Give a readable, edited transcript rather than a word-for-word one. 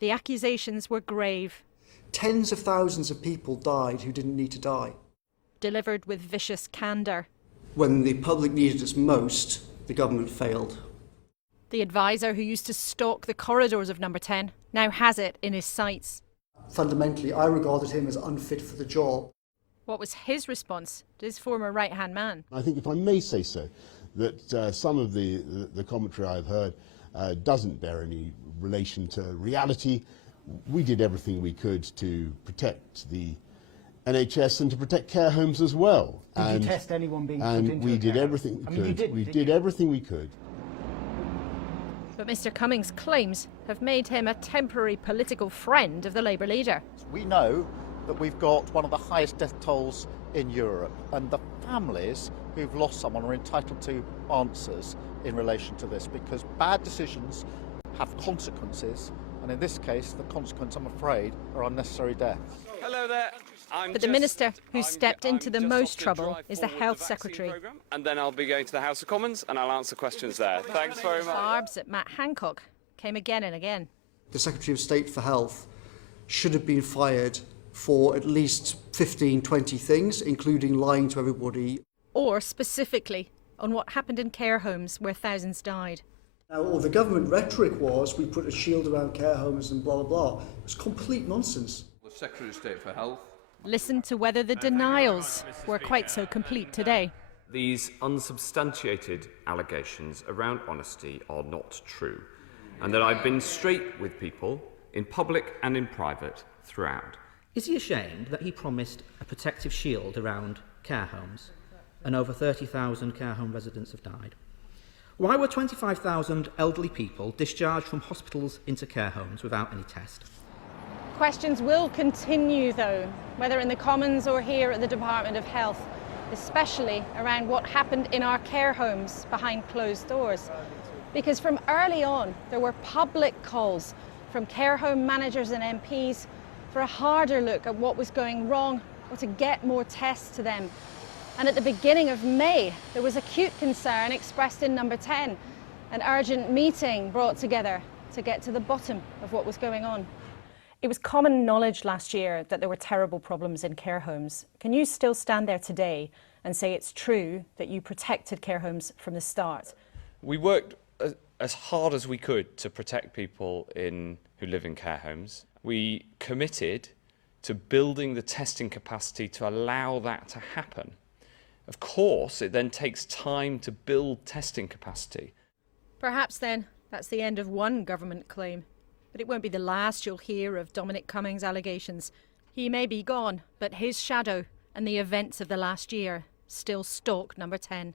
The accusations were grave. Tens of thousands of people died who didn't need to die. Delivered with vicious candour. When the public needed us most, the government failed. The advisor who used to stalk the corridors of Number 10 now has it in his sights. Fundamentally, I regarded him as unfit for the job. What was his response to his former right-hand man? I think, if I may say so, that some of the commentary I've heard doesn't bear any relation to reality. We did everything we could to protect the NHS and to protect care homes as well. Did you test anyone being put into And we did everything we could. We did everything we could. But Mr Cummings' claims have made him a temporary political friend of the Labour leader. We know that we've got one of the highest death tolls in Europe, and the families who've lost someone are entitled to answers in relation to this, because bad decisions have consequences, and in this case the consequence, I'm afraid, are unnecessary deaths. Hello there. But the minister who stepped into the most trouble is the Health Secretary. And then I'll be going to the House of Commons and I'll answer questions there. Thanks very much. Barbs at Matt Hancock came again and again. The Secretary of State for Health should have been fired for at least 15, 20 things, including lying to everybody. Or specifically on what happened in care homes where thousands died. Now, all the government rhetoric was, we put a shield around care homes and blah, blah, blah. It was complete nonsense. The Secretary of State for Health. Listen to whether the denials were quite so complete today. These unsubstantiated allegations around honesty are not true, and that I've been straight with people in public and in private throughout. Is he ashamed that he promised a protective shield around care homes and over 30,000 care home residents have died? Why were 25,000 elderly people discharged from hospitals into care homes without any test? Questions will continue, though, whether in the Commons or here at the Department of Health, especially around what happened in our care homes behind closed doors. Because from early on, there were public calls from care home managers and MPs for a harder look at what was going wrong or to get more tests to them. And at the beginning of May, there was acute concern expressed in Number 10, an urgent meeting brought together to get to the bottom of what was going on. It was common knowledge last year that there were terrible problems in care homes. Can you still stand there today and say it's true that you protected care homes from the start? We worked as hard as we could to protect people who live in care homes. We committed to building the testing capacity to allow that to happen. Of course, it then takes time to build testing capacity. Perhaps then that's the end of one government claim. But it won't be the last you'll hear of Dominic Cummings' allegations. He may be gone, but his shadow and the events of the last year still stalk Number 10.